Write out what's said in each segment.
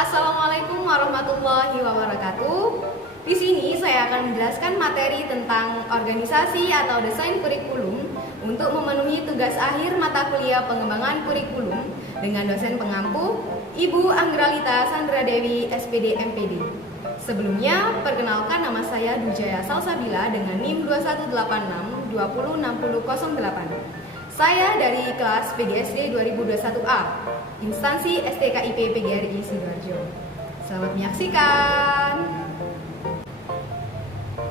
Assalamualaikum warahmatullahi wabarakatuh. Di sini saya akan menjelaskan materi tentang organisasi atau desain kurikulum untuk memenuhi tugas akhir mata kuliah pengembangan kurikulum dengan dosen pengampu Ibu Anggralita Sandra Dewi, SPD MPD. Sebelumnya, perkenalkan nama saya Dujaya Salsabila dengan NIM 2186 206008. Saya dari kelas PGSD 2021A, instansi STKIP PGRI Sidoarjo. Selamat menyaksikan.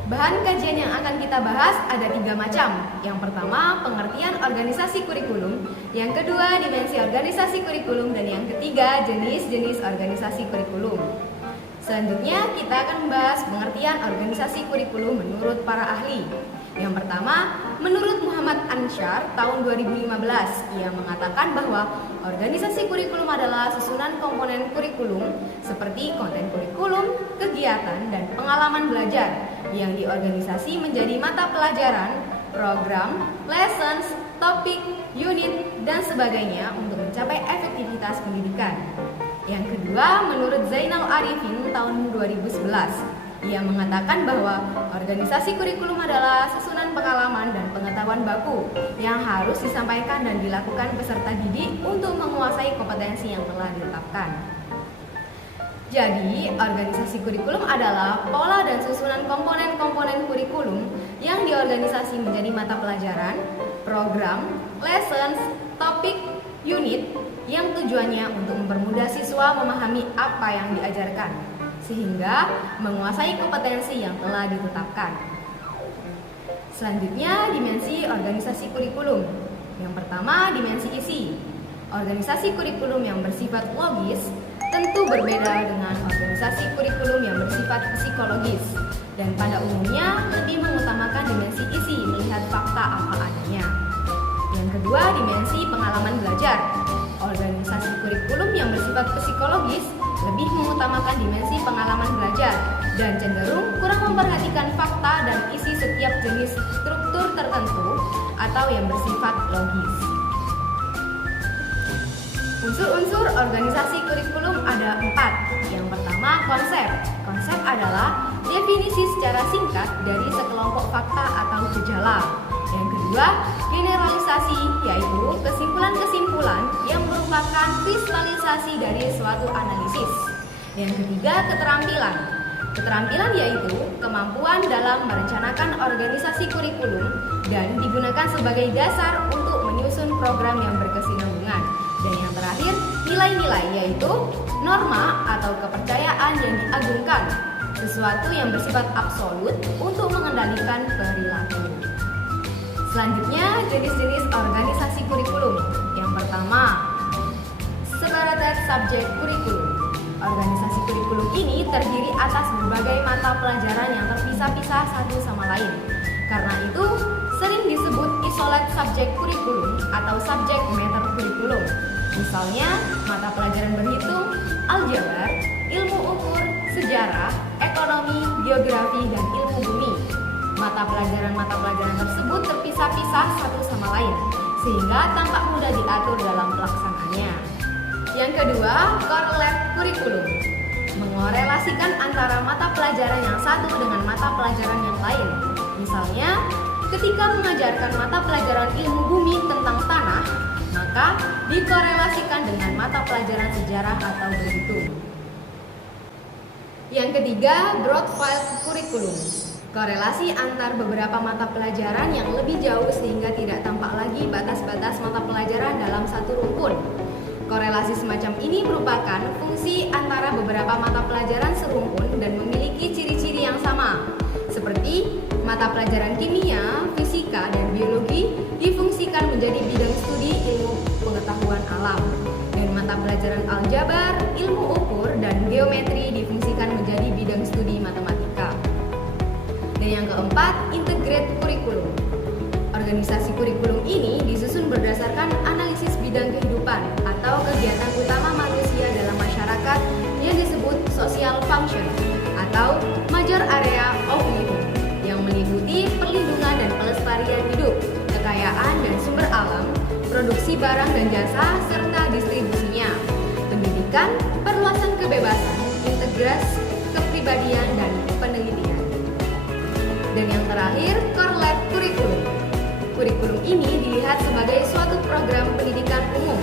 Bahan kajian yang akan kita bahas ada 3 macam. Yang pertama, pengertian organisasi kurikulum. Yang kedua, dimensi organisasi kurikulum. Dan yang ketiga, jenis-jenis organisasi kurikulum. Selanjutnya, kita akan membahas pengertian organisasi kurikulum menurut para ahli. Yang pertama, menurut Muhammad Ansyar tahun 2015, ia mengatakan bahwa organisasi kurikulum adalah susunan komponen kurikulum seperti konten kurikulum, kegiatan, dan pengalaman belajar yang diorganisasi menjadi mata pelajaran, program, lessons, topik, unit, dan sebagainya untuk mencapai efektivitas pendidikan. Yang kedua, menurut Zainal Arifin tahun 2011, ia mengatakan bahwa organisasi kurikulum adalah susunan pengalaman dan pengetahuan baku yang harus disampaikan dan dilakukan peserta didik untuk menguasai kompetensi yang telah ditetapkan. Jadi, organisasi kurikulum adalah pola dan susunan komponen-komponen kurikulum yang diorganisasi menjadi mata pelajaran, program, lessons, topik, unit yang tujuannya untuk mempermudah siswa memahami apa yang diajarkan, sehingga menguasai kompetensi yang telah ditetapkan. Selanjutnya, dimensi organisasi kurikulum. Yang pertama, dimensi isi. Organisasi kurikulum yang bersifat logis tentu berbeda dengan organisasi kurikulum yang bersifat psikologis, dan pada umumnya lebih mengutamakan dimensi isi melihat fakta apa adanya. Yang kedua, dimensi pengalaman belajar. Organisasi kurikulum yang bersifat psikologis lebih mengutamakan dimensi pengalaman belajar dan cenderung kurang memperhatikan fakta dan isi setiap jenis struktur tertentu atau yang bersifat logis. Unsur-unsur organisasi kurikulum ada 4. Yang pertama, konsep. Konsep adalah definisi secara singkat dari sekelompok fakta atau gejala. Yang kedua, generalisasi, yaitu kesimpulan-kesimpulan yang merupakan kristalisasi dari suatu analisis. Yang ketiga, keterampilan. Keterampilan yaitu kemampuan dalam merencanakan organisasi kurikulum dan digunakan sebagai dasar untuk menyusun program yang berkesinambungan. Dan yang terakhir, nilai-nilai, yaitu norma atau kepercayaan yang diagungkan, sesuatu yang bersifat absolut untuk mengendalikan perilaku. Selanjutnya, jenis-jenis organisasi kurikulum. Yang pertama, separated subject kurikulum. Organisasi kurikulum ini terdiri atas berbagai mata pelajaran yang terpisah-pisah satu sama lain. Karena itu, sering disebut isolate subject kurikulum atau subject matter kurikulum. Misalnya, mata pelajaran berhitung, aljabar, ilmu ukur, sejarah, ekonomi, geografi, dan ilmu bumi. Mata pelajaran tersebut terpisah-pisah satu sama lain, sehingga tampak mudah diatur dalam pelaksanaannya. Yang kedua, correlate kurikulum. Mengorelasikan antara mata pelajaran yang satu dengan mata pelajaran yang lain. Misalnya, ketika mengajarkan mata pelajaran ilmu bumi tentang tanah, maka dikorelasikan dengan mata pelajaran sejarah atau berhitung. Yang ketiga, broad field kurikulum. Korelasi antar beberapa mata pelajaran yang lebih jauh sehingga tidak tampak lagi batas-batas mata pelajaran dalam satu rumpun. Korelasi semacam ini merupakan fungsi antara beberapa mata pelajaran serumpun dan memiliki ciri-ciri yang sama. Seperti mata pelajaran kimia, fisika, dan biologi difungsikan menjadi bidang studi ilmu pengetahuan alam. Dan mata pelajaran aljabar, ilmu ukur, dan geometri difungsikan menjadi bidang studi matematika. Dan yang keempat, integrate kurikulum. Organisasi kurikulum ini disusun berdasarkan analisis bidang kehidupan atau kegiatan utama manusia dalam masyarakat yang disebut social function atau major area of living, yang meliputi perlindungan dan pelestarian hidup, kekayaan dan sumber alam, produksi barang dan jasa, serta distribusinya, pendidikan, perluasan kebebasan, integritas, kepribadian, dan penelitian. Dan yang terakhir, korelate kurikulum. Kurikulum ini dilihat sebagai suatu program pendidikan umum.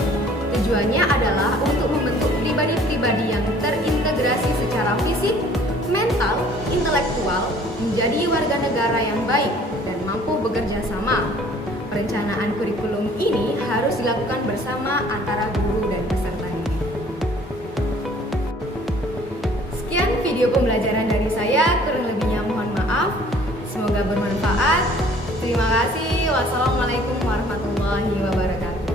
Tujuannya adalah untuk membentuk pribadi-pribadi yang terintegrasi secara fisik, mental, intelektual, menjadi warga negara yang baik dan mampu bekerja sama. Perencanaan kurikulum ini harus dilakukan bersama antara guru dan peserta didik. Sekian video pembelajaran dari saya, kurang lebihnya mohon maaf. Semoga bermanfaat. Terima kasih. Wassalamualaikum warahmatullahi wabarakatuh.